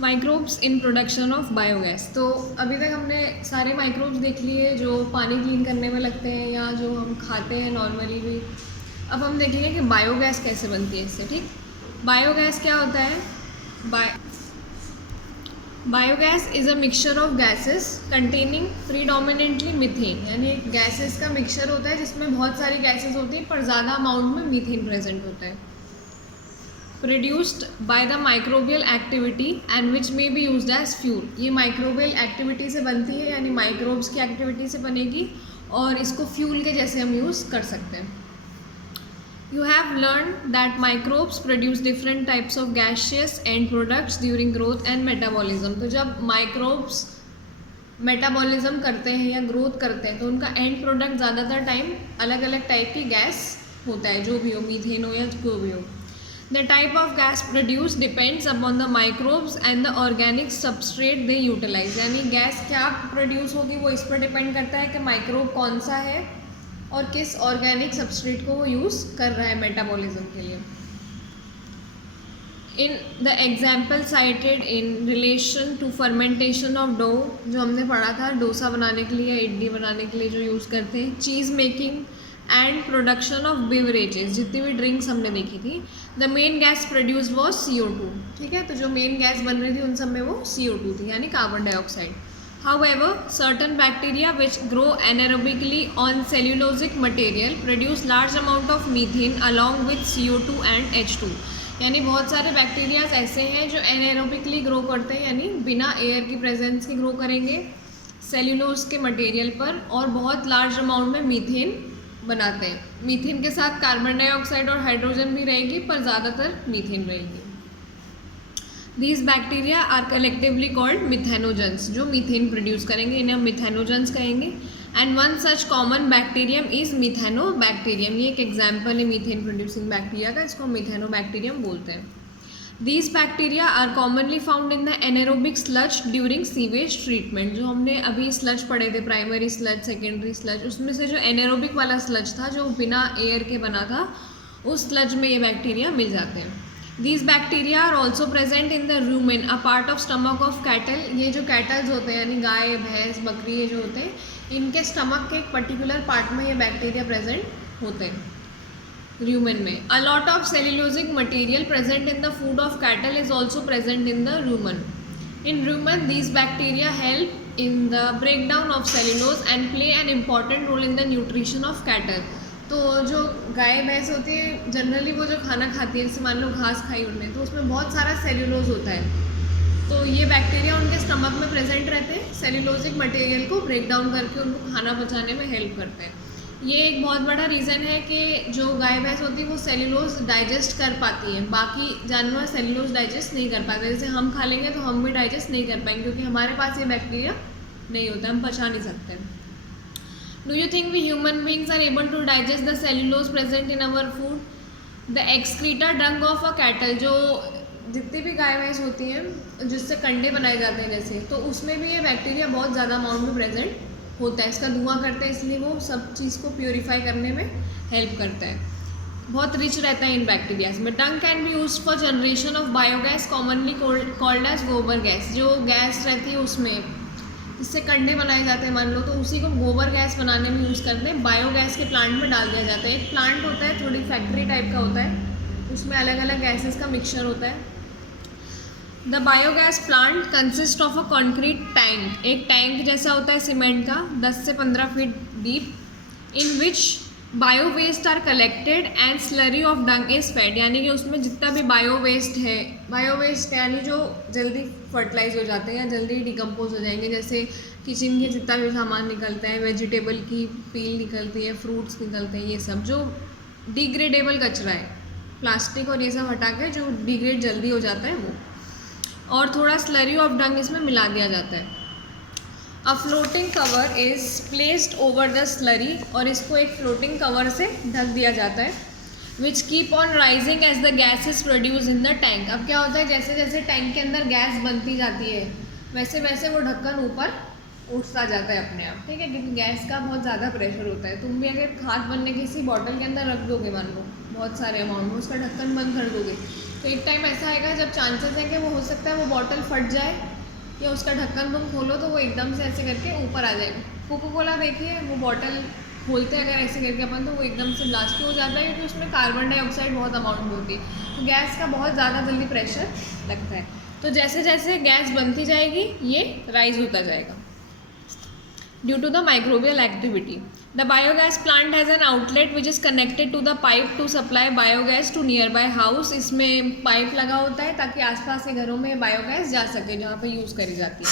Microbes in production of biogas. तो अभी तक हमने सारे माइक्रोब्स देख लिए जो पानी क्लीन करने में लगते हैं या जो हम खाते हैं नॉर्मली भी। अब हम देखेंगे कि बायोगैस कैसे बनती है इससे। ठीक, बायोगैस क्या होता है? Biogas is a mixture of gases containing predominantly methane, यानी गैसेस का मिक्सचर होता है जिसमें बहुत सारी गैसेस होती हैं पर ज़्यादा अमाउंट में मीथेन प्रेजेंट होता है। Produced by the microbial activity and which may be used as fuel. ये माइक्रोबियल एक्टिविटी से बनती है, यानी माइक्रोब्स की एक्टिविटी से बनेगी और इसको फ्यूल के जैसे हम यूज़ कर सकते हैं। You have learned that microbes produce different types of gaseous end products during growth and metabolism। तो जब माइक्रोब्स मेटाबॉलिज्म करते हैं या ग्रोथ करते हैं तो उनका एंड प्रोडक्ट ज़्यादातर टाइम अलग अलग टाइप की गैस होता है, जो भी हो, मीथेन हो या जो भी हो। The type of gas produce depends upon the microbes and the organic substrate they utilize, यानी गैस क्या प्रोड्यूस होगी वो इस पर डिपेंड करता है कि माइक्रोब कौन सा है और किस ऑर्गेनिक सबस्ट्रेट को वो यूज़ कर रहा है मेटाबॉलिज्म के लिए। In the example cited in relation to fermentation of dough, जो हमने पढ़ा था डोसा बनाने के लिए, इडली बनाने के लिए जो यूज़ करते हैं, cheese making and production of beverages, जितनी भी ड्रिंक्स हमने देखी थी, the main gas produce was CO2। ठीक है, तो जो मेन गैस बन रही थी उन सब में वो CO2 थी, यानी carbon dioxide. However, certain bacteria which grow anaerobically on cellulosic material produce large amount of methane along with CO2 and H2। यानी बहुत सारे बैक्टीरियाज ऐसे हैं जो एनारोबिकली ग्रो करते हैं, यानी बिना एयर की प्रेजेंस के ग्रो करेंगे सेल्यूलोज के मटेरियल पर और बहुत लार्ज अमाउंट में मीथेन बनाते हैं। मीथेन के साथ कार्बन डाइऑक्साइड और हाइड्रोजन भी रहेगी पर ज़्यादातर मीथेन रहेगी। These bacteria are collectively called methanogens, जो मीथेन प्रोड्यूस करेंगे, इन्हें हम मिथेनोजेंस कहेंगे। And one such common bacterium is Methanobacterium. ये एक एग्जाम्पल है मीथेन प्रोड्यूसिंग बैक्टीरिया का, इसको मिथेनोबैक्टीरियम बोलते हैं। These bacteria are commonly found in the anaerobic sludge during sewage treatment। जो हमने अभी स्लज पढ़े थे, प्राइमरी स्लज, सेकेंडरी स्लज, उसमें से जो एनारोबिक वाला स्लज था जो बिना एयर के बना था, उस स्लज में ये बैक्टीरिया मिल जाते हैं। These bacteria are also present in the rumen, a part of stomach of cattle। ये जो कैटल्स होते हैं यानी गाय, भैंस, बकरी, ये जो होते हैं, इनके स्टमक के एक पर्टिकुलर पार्ट में ये बैक्टीरिया प्रेजेंट होते हैं रूमेन में। A lot of cellulosic material present in the food of cattle is also present in the rumen। In rumen, these bacteria help in the breakdown of cellulose and play an important role in the nutrition of cattle। तो जो गाय भैंस होती है generally वो जो खाना खाती है, जैसे मान लो घास खाई उनने, तो उसमें बहुत सारा सेल्यूलोज होता है, तो ये बैक्टीरिया उनके स्टमक में प्रेजेंट रहते हैं, सेल्यूलोजिक मटेरियल को ब्रेक डाउन करके उनको खाना पचाने में हेल्प करते हैं। ये एक बहुत बड़ा रीज़न है कि जो गाय भैंस होती है वो सेल्यूलोज डाइजेस्ट कर पाती है, बाकी जानवर सेल्यूलोज डाइजेस्ट नहीं कर पाते। जैसे हम खा लेंगे तो हम भी डाइजेस्ट नहीं कर पाएंगे क्योंकि हमारे पास ये बैक्टीरिया नहीं होता, हम पचा नहीं सकते। Do you think we human beings are able to digest the cellulose present in our food? The excreta dung of a cattle, जो जितनी भी गाय भैंस होती हैं जिससे कंडे बनाए जाते हैं जैसे, तो उसमें भी ये बैक्टीरिया बहुत ज़्यादा अमाउंट में प्रेजेंट होता है। इसका धुआं करते हैं इसलिए वो सब चीज़ को प्योरीफाई करने में हेल्प करता है, बहुत रिच रहता है इन बैक्टीरियाज में। Dung can be use for generation of biogas commonly called as gobar gas. जो गैस रहती है उसमें इससे कंडे बनाए जाते हैं मान लो, तो उसी को गोबर गैस बनाने में यूज़ करते हैं। बायोगैस के प्लांट में डाल दिया जाता है। एक प्लांट होता है थोड़ी फैक्ट्री टाइप का होता है, उसमें अलग अलग गैसेस का मिक्सचर होता है। The biogas plant consist of a concrete tank. एक टैंक जैसा होता है सीमेंट का, 10 से 15 feet deep, in which bio waste are collected and slurry of dung is fed. यानी कि उसमें जितना भी बायो वेस्ट यानी जो जल्दी फर्टिलाइज हो जाते हैं या जल्दी डिकम्पोज हो जाएंगे, जैसे किचन के जितना भी सामान निकलता है, वेजिटेबल की पील निकलती है, फ्रूट्स निकलते हैं, ये सब जो डिग्रेडेबल कचरा है, प्लास्टिक और ये सब हटा के जो डिग्रेड जल्दी हो जाता है वो, और थोड़ा स्लरी ऑफ डंग इसमें मिला दिया जाता है। अ floating cover is placed over the slurry, और इसको एक फ्लोटिंग कवर से ढक दिया जाता है, which keep on rising as the gas is produce in the tank. अब क्या होता है, जैसे जैसे टैंक के अंदर गैस बनती जाती है वैसे वैसे वो ढक्कन ऊपर उठता जाता है अपने आप, ठीक है, क्योंकि गैस का बहुत ज़्यादा प्रेशर होता है। तुम भी अगर खाद बनने किसी बॉटल के अंदर रख दोगे मान लो बहुत सारे अमाउंट में, उसका ढक्कन बंद कर दोगे तो एक टाइम ऐसा आएगा जब चांसेस है कि वो हो सकता है वो बॉटल फट जाए या उसका ढक्कन तुम खोलो तो वो एकदम से ऐसे करके ऊपर आ जाए। कोको कोला देखिए, वो बॉटल खोलते हैं अगर ऐसे करके अपन तो वो एकदम से ब्लास्ट हो जाता है, क्योंकि उसमें कार्बन डाइऑक्साइड बहुत अमाउंट में होती है, तो गैस का बहुत ज़्यादा जल्दी प्रेशर लगता है। तो जैसे जैसे गैस बनती जाएगी ये राइज होता जाएगा due to the microbial activity. The biogas plant has an outlet which is connected to the pipe to supply biogas to nearby house. इसमें पाइप लगा होता है ताकि आसपास के घरों में बायोगैस जा सके जहाँ पे यूज़ करी जाती है।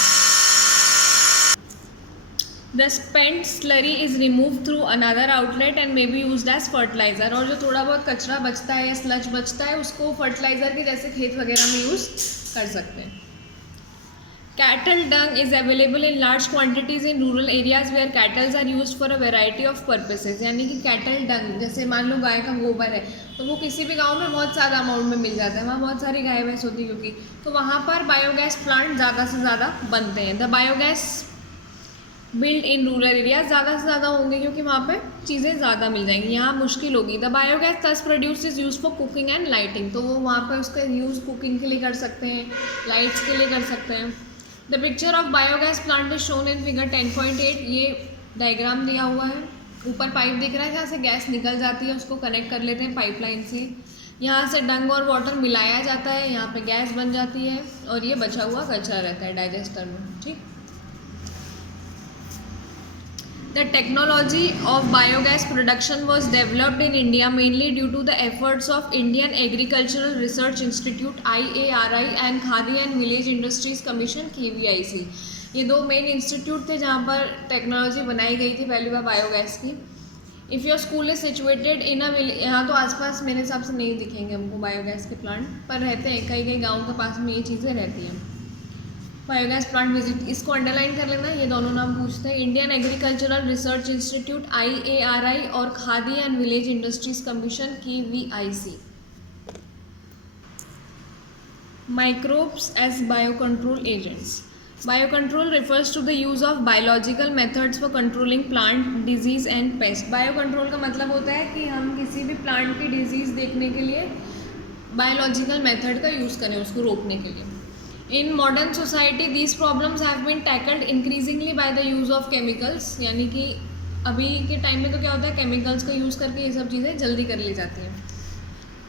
The spent slurry is removed through another outlet and may be used as fertilizer. और जो थोड़ा बहुत कचरा बचता है या स्लज बचता है उसको फर्टिलाइज़र के जैसे खेत वगैरह में यूज़ कर सकते हैं। Cattle dung is available in large quantities in rural areas where cattle are used for a variety of purposes. यानी कि cattle dung जैसे मान लो गाय का गोबर है तो वो किसी भी गांव में बहुत ज़्यादा अमाउंट में मिल जाता है, वहाँ बहुत सारी गाय भैंस होती है क्योंकि, तो वहाँ पर बायोगैस प्लांट ज़्यादा से ज़्यादा बनते हैं। The biogas build in rural area ज़्यादा से ज़्यादा होंगे क्योंकि वहाँ पे चीज़ें ज़्यादा मिल जाएंगी, यहाँ मुश्किल होगी। The biogas thus produce is use for cooking and lighting, तो वो वहाँ पर उसका यूज़ कुकिंग के लिए कर सकते हैं, लाइट्स के लिए कर सकते हैं। The picture of biogas plant is shown in figure 10.8। ये डायग्राम दिया हुआ है, ऊपर पाइप दिख रहा है जहाँ से गैस निकल जाती है, उसको कनेक्ट कर लेते हैं पाइपलाइन से, यहाँ से डंग और वाटर मिलाया जाता है, यहाँ पे गैस बन जाती है और ये बचा हुआ कचरा रहता है डाइजेस्टर में। ठीक, The technology of biogas production was developed in India mainly due to the efforts of Indian Agricultural Research Institute IARI and Khadi and Village Industries Commission KVIC। ये दो मेन इंस्टीट्यूट थे जहाँ पर टेक्नोलॉजी बनाई गई थी पहली बार बायोगैस की। If your school is situated in a village, यहाँ तो आसपास मेरे हिसाब से नहीं दिखेंगे हमको बायोगैस के प्लांट, पर रहते हैं कई कई गाँव के पास में ये चीज़ें रहती हैं। बायोगैस प्लांट विजिट, इसको अंडरलाइन कर लेना, ये दोनों नाम पूछते हैं। Indian Agricultural Research Institute IARI और Khadi and Village Industries Commission KVIC। Microbes as biocontrol agents. Biocontrol refers to the use of biological methods for controlling plant disease and pest। Biocontrol का मतलब होता है कि हम किसी भी प्लांट की डिजीज़ देखने के लिए बायोलॉजिकल मेथड का यूज़ करें उसको रोकने के लिए। In modern society these problems have been tackled increasingly by the use of chemicals. यानी कि अभी के टाइम में तो क्या होता है, केमिकल्स का यूज़ करके ये सब चीज़ें जल्दी कर ली जाती हैं,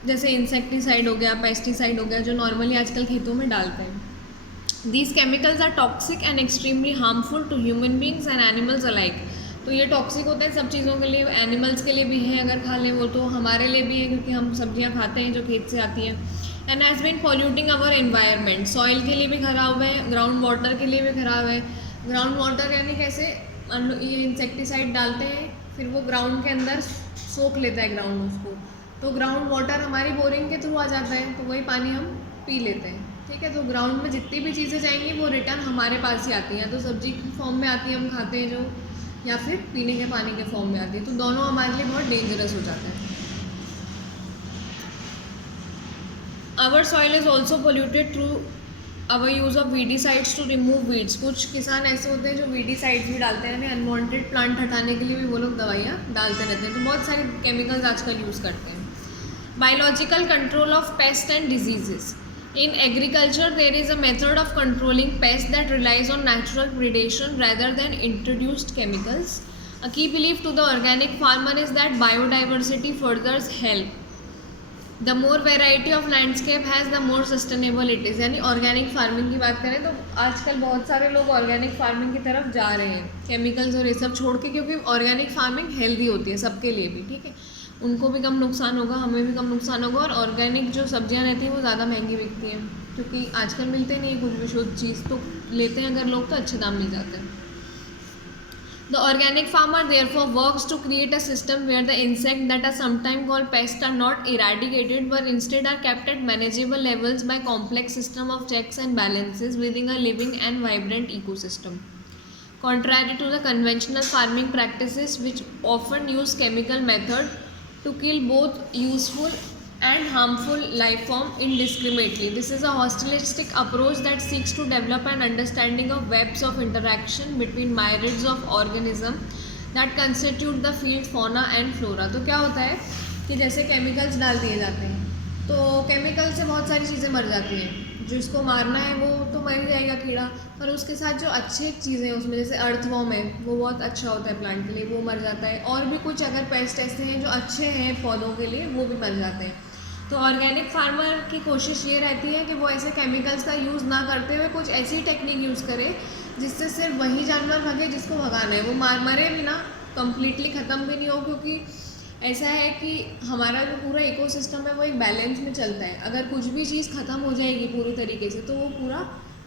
जैसे इंसेक्टिसाइड हो गया, पेस्टिसाइड हो गया, जो नॉर्मली आजकल खेतों में डालते हैं। These chemicals are toxic and extremely harmful to human beings and animals alike। तो ये टॉक्सिक होते हैं सब चीज़ों के लिए, एनिमल्स के लिए भी है अगर खा लें वो, तो हमारे लिए भी है क्योंकि हम सब्जियां खाते हैं जो खेत से आती हैं। And has been polluting our environment, soil के लिए भी ख़राब है, ग्राउंड वाटर के लिए भी ख़राब है। ग्राउंड वाटर यानी कैसे, ये इंसेक्टिसाइड डालते हैं फिर वो ग्राउंड के अंदर सोख लेता है ग्राउंड उसको, तो ग्राउंड वाटर हमारी बोरिंग के थ्रू आ जाता है, तो वही पानी हम पी लेते हैं। ठीक है, तो ग्राउंड में जितनी भी चीज़ें जाएंगी वो रिटर्न हमारे पास ही आती हैं, तो सब्जी की फॉर्म में आती है हम खाते हैं जो, या फिर पीने के पानी के फॉर्म में आती है, तो दोनों हमारे लिए बहुत डेंजरस हो जाता है। Our soil is also polluted through our use of weedicides to remove weeds. कुछ किसान ऐसे होते हैं जो वीडीसाइड्स भी डालते हैं, अनवांटेड प्लांट हटाने के लिए भी वो लोग दवाइयाँ डालते रहते हैं, तो बहुत सारे केमिकल्स आजकल यूज़ करते हैं। Biological control of paste and diseases. In agriculture, there is a method of controlling pests that relies on natural predation rather than introduced chemicals. A key belief to the organic farmer is that biodiversity furthers health. The more variety of landscape has, the more sustainable it is। यानी organic farming की बात करें तो आजकल बहुत सारे लोग organic farming की तरफ जा रहे हैं, केमिकल्स और ये सब छोड़ के, क्योंकि ऑर्गेनिक फार्मिंग हेल्दी होती है सबके लिए भी। ठीक है, उनको भी कम नुकसान होगा, हमें भी कम नुकसान होगा, और ऑर्गेनिक जो सब्जियां रहती हैं वो ज़्यादा महंगी बिकती हैं क्योंकि आजकल मिलते नहीं है कुछ भी शुद्ध चीज़, तो लेते हैं अगर लोग तो अच्छे दाम मिल जाते हैं। The organic farmer therefore works to create a system where the insect that are sometime called pest are not eradicated but instead are kept at manageable levels by complex system of checks and balances within a living and vibrant ecosystem. Contrary to the conventional farming practices which often use chemical method to kill both useful and harmful life form indiscriminately. This is a holistic approach that seeks to develop an understanding of webs of interaction between myriads of organisms that constitute the field fauna and flora। तो क्या होता है कि जैसे chemicals डाल दिए जाते हैं तो केमिकल से बहुत सारी चीज़ें मर जाती हैं, जो इसको मारना है वो तो मर ही जाएगा कीड़ा, पर उसके साथ जो अच्छी चीज़ें हैं उसमें, जैसे अर्थवॉर्म है वो बहुत अच्छा होता है प्लांट के लिए, वो मर जाता है। और भी कुछ अगर पेस्ट ऐसे हैं जो अच्छे हैं पौधों के लिए, वो भी मर जाते हैं। तो ऑर्गेनिक फार्मर की कोशिश ये रहती है कि वो ऐसे केमिकल्स का यूज़ ना करते हुए कुछ ऐसी टेक्निक यूज़ करे जिससे सिर्फ वही जानवर भगे जिसको भगाना है, वो मरे भी ना, कम्प्लीटली ख़त्म भी नहीं हो, क्योंकि ऐसा है कि हमारा जो पूरा इकोसिस्टम है वो एक बैलेंस में चलता है। अगर कुछ भी चीज़ ख़त्म हो जाएगी पूरी तरीके से तो वो पूरा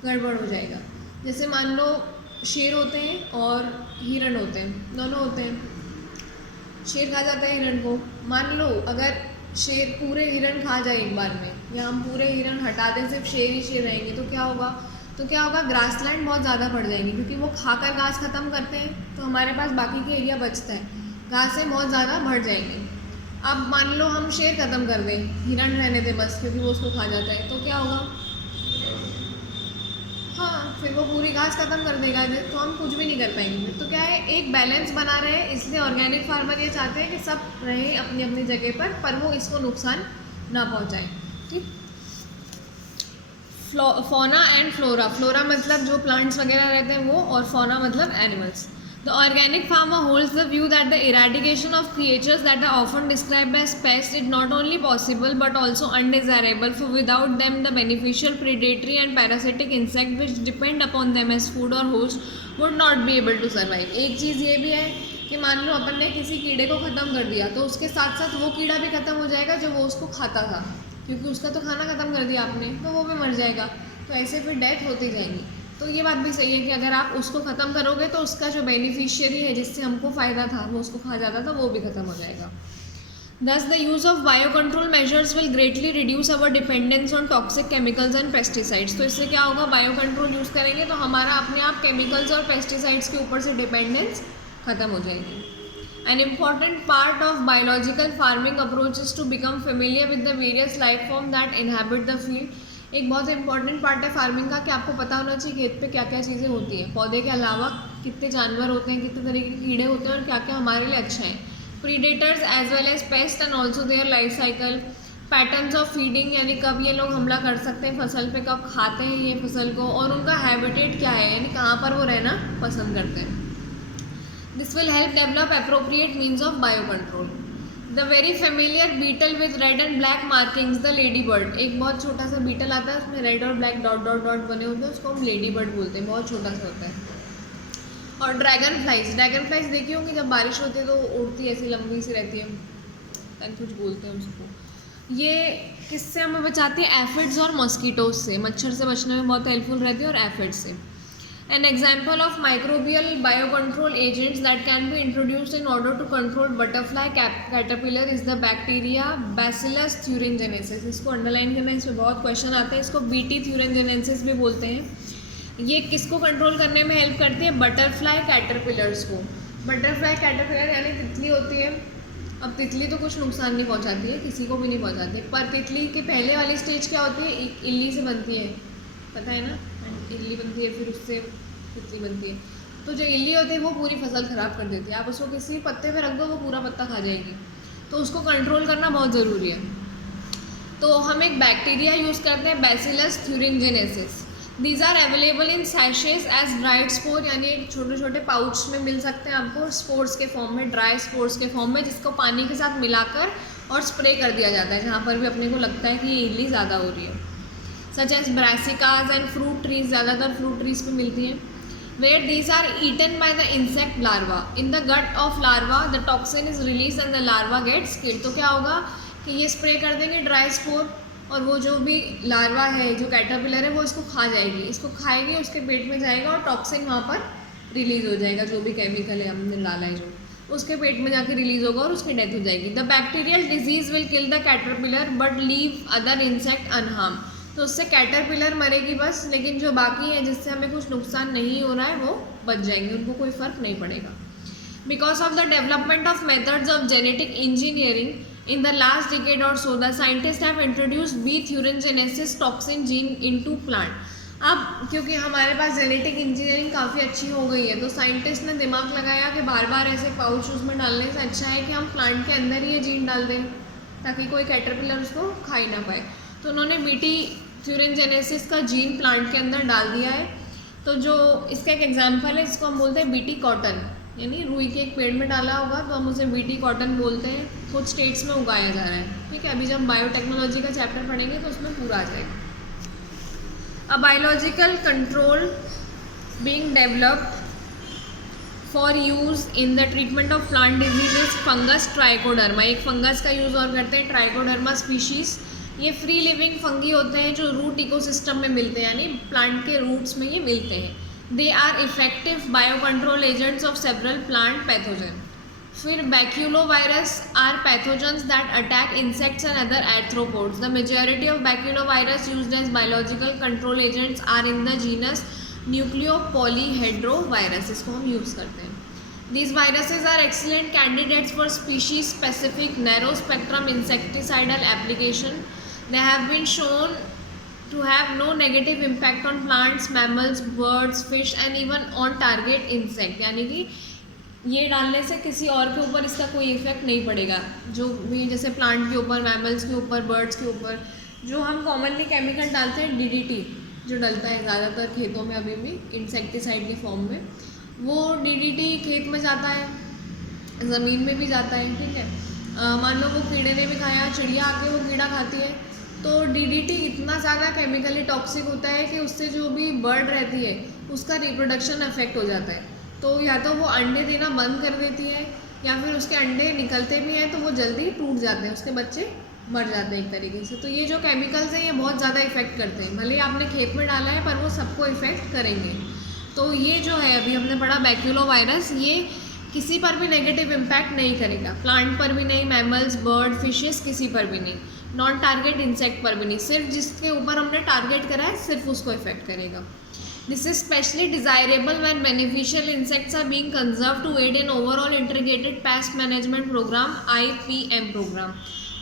गड़बड़ हो जाएगा। जैसे मान लो शेर होते हैं और हिरण होते हैं, दोनों होते हैं, शेर खा जाता है हिरण को। मान लो अगर शेर पूरे हिरण खा जाए एक बार में, या हम पूरे हिरण हटा दें, सिर्फ शेर ही शेर रहेंगे, तो क्या होगा? ग्रासलैंड बहुत ज़्यादा बढ़ जाएंगी, क्योंकि वो खाकर घास ख़त्म करते हैं तो हमारे पास बाकी के एरिया बचता है, घासें बहुत ज़्यादा बढ़ जाएंगी। अब मान लो हम शेर ख़त्म कर दें, हिरण रहने दें बस, क्योंकि वो उसको खा जाता है, तो क्या होगा? हाँ, फिर वो पूरी घास ख़त्म कर देगा, तो हम कुछ भी नहीं कर पाएंगे। तो क्या है, एक बैलेंस बना रहे हैं, इसलिए ऑर्गेनिक फार्मर ये चाहते हैं कि सब रहें अपनी अपनी जगह पर वो इसको नुकसान ना पहुँचाएं। ठीक। फौना एंड फ्लोरा, फ्लोरा मतलब जो प्लांट्स वगैरह रहते हैं वो, और फौना मतलब animals. The organic farmer holds the view that the eradication of creatures that are often described as pests is not only possible but also undesirable, for without them the beneficial predatory and parasitic insect which depend upon them as food or host would not be able to survive। एक चीज़ ये भी है कि मान लो अपन ने किसी कीड़े को ख़त्म कर दिया तो उसके साथ साथ वो कीड़ा भी ख़त्म हो जाएगा जो वो उसको खाता था, क्योंकि उसका तो खाना ख़त्म कर दिया आपने, तो वो भी मर जाएगा। तो ऐसे फिर डेथ होती जाएंगी। तो ये बात भी सही है कि अगर आप उसको ख़त्म करोगे तो उसका जो बेनिफिशियरी है जिससे हमको फ़ायदा था, वो उसको खा जाता था, वो भी ख़त्म हो जाएगा। Thus, the use of biocontrol measures will greatly reduce our dependence on toxic chemicals and pesticides। तो इससे क्या होगा, बायो कंट्रोल यूज़ करेंगे तो हमारा अपने आप केमिकल्स और पेस्टिसाइड्स के ऊपर से डिपेंडेंस ख़त्म हो जाएगी। An important part of biological farming approach is to become familiar with the various life forms that inhabit the field। एक बहुत इंपॉर्टेंट पार्ट है फार्मिंग का कि आपको पता होना चाहिए खेत पे क्या क्या चीज़ें होती हैं, पौधे के अलावा कितने जानवर होते हैं, कितने तरीके के कीड़े होते हैं और क्या क्या हमारे लिए अच्छा है। Predators as well as pest and also their life cycle, patterns of feeding, यानी कब ये लोग हमला कर सकते हैं फसल पे, कब खाते हैं ये फसल को, और उनका हैबिटेट क्या है, यानी कहाँ पर वो रहना पसंद करते हैं। This will help develop appropriate means of bio control. The very familiar beetle with red and black markings, the lady bird. एक बहुत छोटा सा बीटल आता है, उसमें रेड और ब्लैक डॉट डॉट डॉट बने होते हैं, उसको हम लेडी बर्ड बोलते हैं, बहुत छोटा सा होता है। और ड्रैगन फ्लाइज देखी होंगी, जब बारिश होती है तो उड़ती ऐसी लंबी सी रहती है, कुछ बोलते हैं उसको। ये किससे हमें बचाती है? एफिड्स और मॉस्किटोज से, मच्छर से बचने में बहुत हेल्पफुल रहती है, और एफिड्स से। An example of microbial biocontrol agents that can be introduced in order to control butterfly caterpillar is the bacteria Bacillus thuringiensis। इसको अंडरलाइन करना है, इसमें बहुत क्वेश्चन आते हैं। इसको BT thuringiensis भी बोलते हैं। ये किसको कंट्रोल करने में हेल्प करती है? बटरफ्लाई कैटरपिलर्स को। बटरफ्लाई कैटरपिलर यानी तितली होती है। अब तितली तो कुछ नुकसान नहीं पहुंचाती है, किसी को भी नहीं पहुंचाती, पर तितली के पहले वाली स्टेज क्या होती है? एक इल्ली से बनती है, पता है ना, इल्ली बनती है, फिर उससे तितली बनती है। तो जो इल्ली होती है वो पूरी फसल ख़राब कर देती है, आप उसको किसी पत्ते पे रख दो वो पूरा पत्ता खा जाएगी, तो उसको कंट्रोल करना बहुत ज़रूरी है। तो हम एक बैक्टीरिया यूज़ करते हैं, Bacillus thuringiensis. These are available in सैशेज एज ड्राइड स्पोर, यानी छोटे छोटे पाउच में मिल सकते हैं आपको स्पोर्ट्स के फॉर्म में, ड्राई स्पोर्ट्स के फॉर्म में, जिसको पानी के साथ मिलाकर और स्प्रे कर दिया जाता है जहाँ पर भी अपने को लगता है कि ये इल्ली ज़्यादा हो रही है। Such as brassicas and fruit trees, ज़्यादातर फ्रूट ट्रीज पे मिलती हैं। Where these are eaten by the insect larva. In the gut of larva, the toxin is released and the larva gets killed। तो क्या होगा कि ये स्प्रे कर देंगे ड्राई स्पोर, और वो जो भी लार्वा है, जो कैटरपिलर है, वो इसको खा जाएगी, इसको खाएगी, उसके पेट में जाएगा और टॉक्सिन वहाँ पर रिलीज़ हो जाएगा, जो भी केमिकल है हमने डाला है जो, उसके पेट में जाके रिलीज़ होगा और उसकी डेथ हो जाएगी। The bacterial disease will kill the caterpillar but leave other insect unharmed. तो उससे कैटरपिलर मरेगी बस, लेकिन जो बाकी है जिससे हमें कुछ नुकसान नहीं हो रहा है वो बच जाएंगे, उनको कोई फ़र्क नहीं पड़ेगा। Because of the development of methods of genetic engineering in the last decade or so, the scientist have introduced B thuringiensis toxin gene into plant. अब क्योंकि हमारे पास जेनेटिक इंजीनियरिंग काफ़ी अच्छी हो गई है, तो साइंटिस्ट ने दिमाग लगाया कि बार बार ऐसे पाउच उसमें डालने से अच्छा है कि हम प्लांट के अंदर ही ये जीन डाल दें, ताकि कोई कैटरपिलर उसको खा ही ना पाए। तो उन्होंने बीटी फ्यूरेंजेनेसिस का जीन प्लांट के अंदर डाल दिया है। तो जो इसका एक एग्जाम्पल है, इसको हम बोलते हैं बीटी कॉटन, यानी रुई के एक पेड़ में डाला होगा तो हम उसे बीटी कॉटन बोलते हैं। कुछ स्टेट्स में उगाया जा रहा है, ठीक है। अभी जब बायोटेक्नोलॉजी का चैप्टर पढ़ेंगे तो उसमें पूरा आ जाएगा। A biological control being developed for use in the treatment of plant diseases fungus trichoderma. एक फंगस का यूज़ और करते हैं, ट्राइकोडर्मा स्पीशीज़। ये फ्री लिविंग फंगी होते हैं जो रूट इकोसिस्टम में मिलते हैं, यानी प्लांट के रूट्स में ये मिलते हैं। They are effective bio control agents of several plant pathogen. फिर baculovirus are pathogens that attack insects and other arthropods. The majority of baculovirus used as biological control agents are in the genus nucleopolyhedrovirus. इसको हम use करते हैं। These viruses are excellent candidates for species-specific narrow-spectrum insecticidal application. They have been shown to have no negative impact on plants, mammals, birds, fish and even on target insect. यानी कि ये डालने से किसी और के ऊपर इसका कोई इफेक्ट नहीं पड़ेगा, जो भी जैसे प्लांट के ऊपर, मैमल्स के ऊपर, बर्ड्स के ऊपर। जो हम कॉमनली केमिकल डालते हैं DDT, जो डलता है ज़्यादातर खेतों में अभी भी इंसेक्टिसाइड के फॉर्म में, वो DDT खेत में जाता है, ज़मीन में भी जाता है, ठीक है। मान लो वो कीड़े ने भी खाया, चिड़िया आके वो कीड़ा खाती है, तो DDT इतना ज़्यादा केमिकली टॉक्सिक होता है कि उससे जो भी बर्ड रहती है उसका रिप्रोडक्शन अफेक्ट हो जाता है। तो या तो वो अंडे देना बंद कर देती है, या फिर उसके अंडे निकलते भी हैं तो वो जल्दी टूट जाते हैं, उसके बच्चे मर जाते हैं एक तरीके से। तो ये जो केमिकल्स हैं ये बहुत ज़्यादा इफेक्ट करते हैं, भले ही आपने खेत में डाला है पर वो सबको इफेक्ट करेंगे। तो ये जो है अभी हमने पढ़ा बैक्यूलोवायरस, ये किसी पर भी नेगेटिव इम्पैक्ट नहीं करेगा, प्लांट पर भी नहीं, मैमल्स, बर्ड, फिशेस, किसी पर भी नहीं, नॉन टारगेट इंसेक्ट पर भी नहीं, सिर्फ जिसके ऊपर हमने टारगेट करा है सिर्फ उसको इफेक्ट करेगा। This is specially desirable when beneficial insects are being conserved to aid in overall integrated pest management programme IPM programme,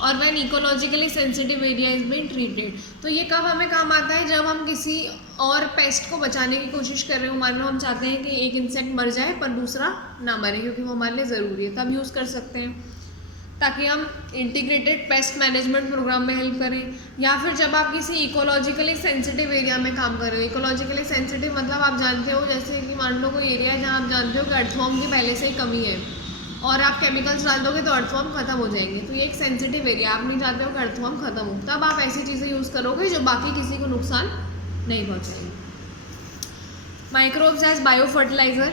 और when ecologically sensitive area is being treated. तो ये कब हमें काम आता है, जब हम किसी और पेस्ट को बचाने की कोशिश कर रहे हो। मान लो हम चाहते हैं कि एक इंसेक्ट मर जाए पर दूसरा ना मरे, क्योंकि वो हमारे लिए ज़रूरी है, तब यूज़ कर सकते हैं ताकि हम इंटीग्रेटेड पेस्ट मैनेजमेंट प्रोग्राम में हेल्प करें। या फिर जब आप किसी इकोलॉजिकली सेंसिटिव एरिया में काम कर रहे हो। इकोलॉजिकली सेंसिटिव मतलब आप जानते हो, जैसे कि मान लो कोई एरिया है जहाँ आप जानते हो कि अर्थवॉर्म की पहले से ही कमी है और आप केमिकल्स डाल दोगे तो अर्थवॉर्म खत्म हो जाएंगे, तो ये एक सेंसिटिव एरिया, आप नहीं चाहते हो कि अर्थवॉर्म खत्म हो, तब आप ऐसी चीज़ें यूज़ करोगे जो बाकी किसी को नुकसान नहीं पहुँचाएगी। Microbes as bio fertiliser.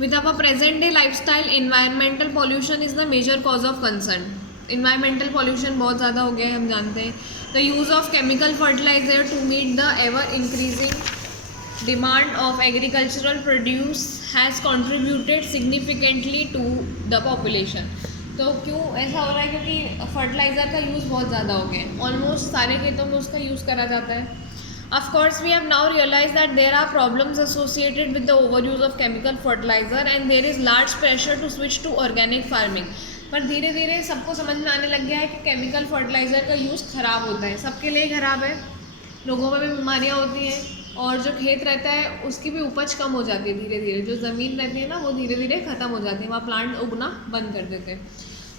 With our present day lifestyle, environmental pollution is the major cause of concern. Environmental pollution बहुत ज़्यादा हो गया है, हम जानते हैं। The use of chemical fertiliser to meet the ever increasing demand of agricultural produce has contributed significantly to the population. तो क्यों ऐसा हो रहा है, क्योंकि फर्टिलाइज़र का यूज़ बहुत ज़्यादा हो गया है, ऑलमोस्ट सारे खेतों में उसका यूज़ करा जाता है। Of course, we have now realized that there are problems associated with the overuse of chemical fertilizer and there is large pressure to switch to organic farming. पर धीरे धीरे सबको समझ में आने लग गया है कि केमिकल फर्टिलाइज़र का यूज़ ख़राब होता है, सबके लिए ख़राब है, लोगों में भी बीमारियाँ होती हैं और जो खेत रहता है उसकी भी उपज कम हो जाती है धीरे धीरे, जो ज़मीन रहती है ना वो धीरे धीरे ख़त्म हो जाती है, वहाँ प्लांट उगना बंद कर देते हैं।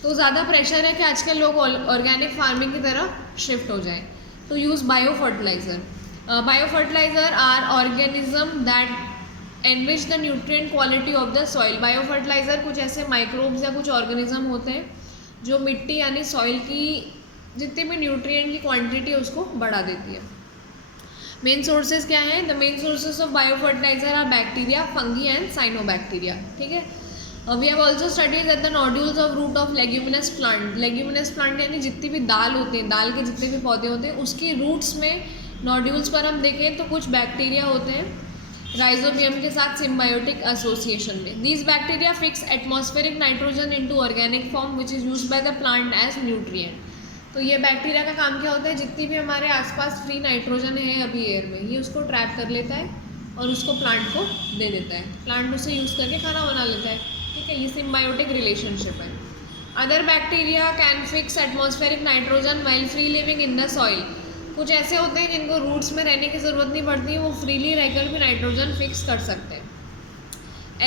तो ज़्यादा प्रेशर है कि आजकल लोग ऑर्गेनिक फार्मिंग की तरफ शिफ्ट हो जाएँ। तो use bio fertiliser. Biofertilizer are organism that enrich the nutrient quality of the soil. Biofertilizer कुछ ऐसे माइक्रोब्स या कुछ ऑर्गेनिज्म होते हैं जो मिट्टी यानी सॉइल की जितनी भी न्यूट्रिएंट की क्वांटिटी है उसको बढ़ा देती है। मेन सोर्सेज क्या हैं? The main sources of biofertilizer are bacteria, fungi and cyanobacteria, ठीक है। We have also studies that the nodules of root of leguminous plant. Leguminous plant यानी जितनी भी दाल होते हैं, दाल के जितने भी पौधे होते हैं उसकी रूट्स में नोड्यूल्स पर हम देखें तो कुछ बैक्टीरिया होते हैं राइजोबियम के साथ सिम्बायोटिक एसोसिएशन में। These bacteria fix atmospheric nitrogen into organic form which is used by the plant as nutrient. तो ये बैक्टीरिया का काम क्या होता है, जितनी भी हमारे आसपास फ्री नाइट्रोजन है अभी एयर में, ये उसको ट्रैप कर लेता है और उसको प्लांट को दे देता है, प्लांट उसे यूज़ करके खाना बना लेता है, ठीक है। ये सिम्बायोटिक रिलेशनशिप है। Other bacteria can fix atmospheric nitrogen while free living in the soil. कुछ ऐसे होते हैं जिनको रूट्स में रहने की ज़रूरत नहीं पड़ती, वो फ्रीली रहकर भी नाइट्रोजन फिक्स कर सकते हैं।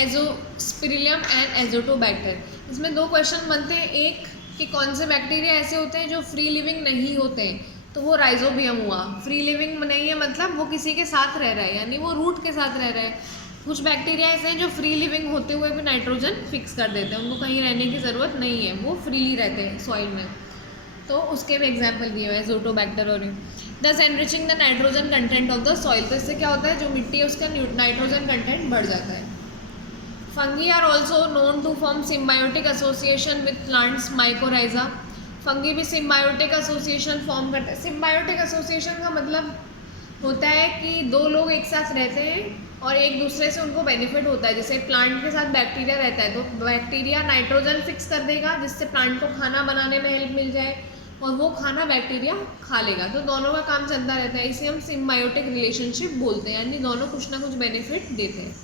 एजोस्पिरिलियम एंड एजोटोबैक्टर। इसमें दो क्वेश्चन बनते हैं, एक कि कौन से बैक्टीरिया ऐसे होते हैं जो फ्री लिविंग नहीं होते हैं, तो वो राइजोबियम हुआ। फ्री लिविंग नहीं है मतलब वो किसी के साथ रह रहा है, यानी वो रूट के साथ रह रहा है। कुछ बैक्टीरिया ऐसे हैं जो फ्री लिविंग होते हुए भी नाइट्रोजन फिक्स कर देते हैं, उनको कहीं रहने की ज़रूरत नहीं है, वो फ्रीली रहते हैं सॉइल में। तो उसके भी एग्जाम्पल दिए हुए हैं ज़ोटोबैक्टर और दस enriching the nitrogen content of the soil. तो इससे क्या होता है, जो मिट्टी है उसका नाइट्रोजन कंटेंट बढ़ जाता है। Fungi are also known to form symbiotic association with plants mycorrhiza. Fungi भी सिम्बायोटिक एसोसिएशन फॉर्म करते हैं। सिम्बायोटिक एसोसिएशन का मतलब होता है कि दो लोग एक साथ रहते हैं और एक दूसरे से उनको बेनिफिट होता है। जैसे प्लांट के साथ बैक्टीरिया रहता है, तो बैक्टीरिया नाइट्रोजन फिक्स कर देगा जिससे प्लांट को खाना बनाने में हेल्प मिल जाए, और वो खाना बैक्टीरिया खा लेगा, तो दोनों का काम चलता रहता है। इसे हम सिम्बायोटिक रिलेशनशिप बोलते हैं, यानी दोनों कुछ ना कुछ बेनिफिट देते हैं।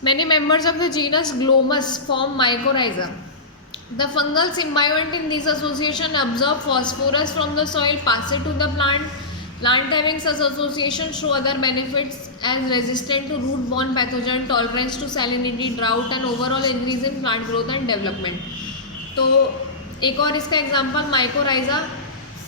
Many members of the genus Glomus form mycorrhiza. The fungal symbiont in this association absorb phosphorus from the soil, pass it to the plant. Plant having such association show other benefits as resistant to root-borne pathogen, tolerance to salinity, drought and overall increase in plant growth and development. तो एक और इसका example mycorrhiza.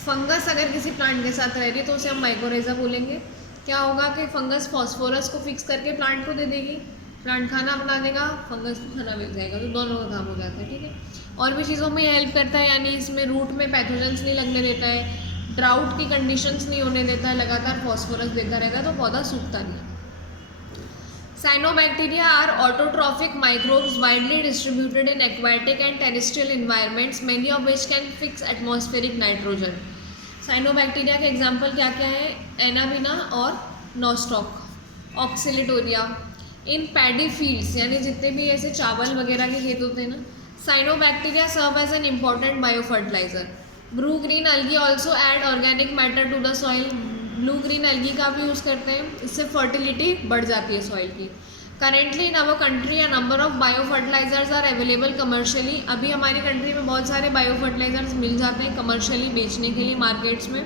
Fungus अगर किसी plant के साथ रह रही है तो उसे हम माइकोराइजा बोलेंगे। क्या होगा कि फंगस फॉस्फोरस को फिक्स करके प्लांट को दे देगी, प्लांट खाना बना देगा, फंगस को खाना मिल जाएगा, तो दोनों का काम हो जाता है। ठीक है, और भी चीज़ों में हेल्प करता है, यानी इसमें रूट में पैथोजेंस नहीं लगने देता है, ड्राउट की कंडीशंस नहीं होने देता है, लगातार फॉस्फोरस देता रहेगा तो पौधा सूखता नहीं। Cyanobacteria are autotrophic microbes widely distributed in aquatic and terrestrial environments, many of which can fix atmospheric nitrogen. Cyanobacteria के एग्जाम्पल क्या क्या है, एनाबिना और Nostoc, Oscillatoria. In paddy fields, यानी जितने भी ऐसे चावल वगैरह के खेत होते हैं ना, cyanobacteria serve as an important bio fertilizer. Blue green algae also add organic matter to the soil. Blue green algae का भी यूज़ करते हैं, इससे फर्टिलिटी बढ़ जाती है सॉइल की। Currently in our country a number of bio fertilizers are available commercially. अभी हमारी कंट्री में बहुत सारे बायो फर्टिलाइजर्स मिल जाते हैं कमर्शियली बेचने के लिए मार्केट्स में,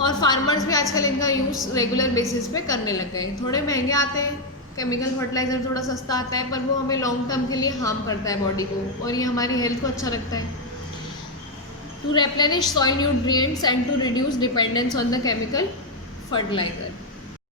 और फार्मर्स भी आजकल इनका यूज़ रेगुलर बेसिस पे करने लग गए हैं। थोड़े महंगे आते हैं, केमिकल फर्टिलाइज़र थोड़ा सस्ता आता है, पर वो हमें लॉन्ग टर्म के लिए हार्म करता है बॉडी को, और ये हमारी हेल्थ को अच्छा रखता है। To replenish soil nutrients and to reduce dependence on the chemical fertiliser.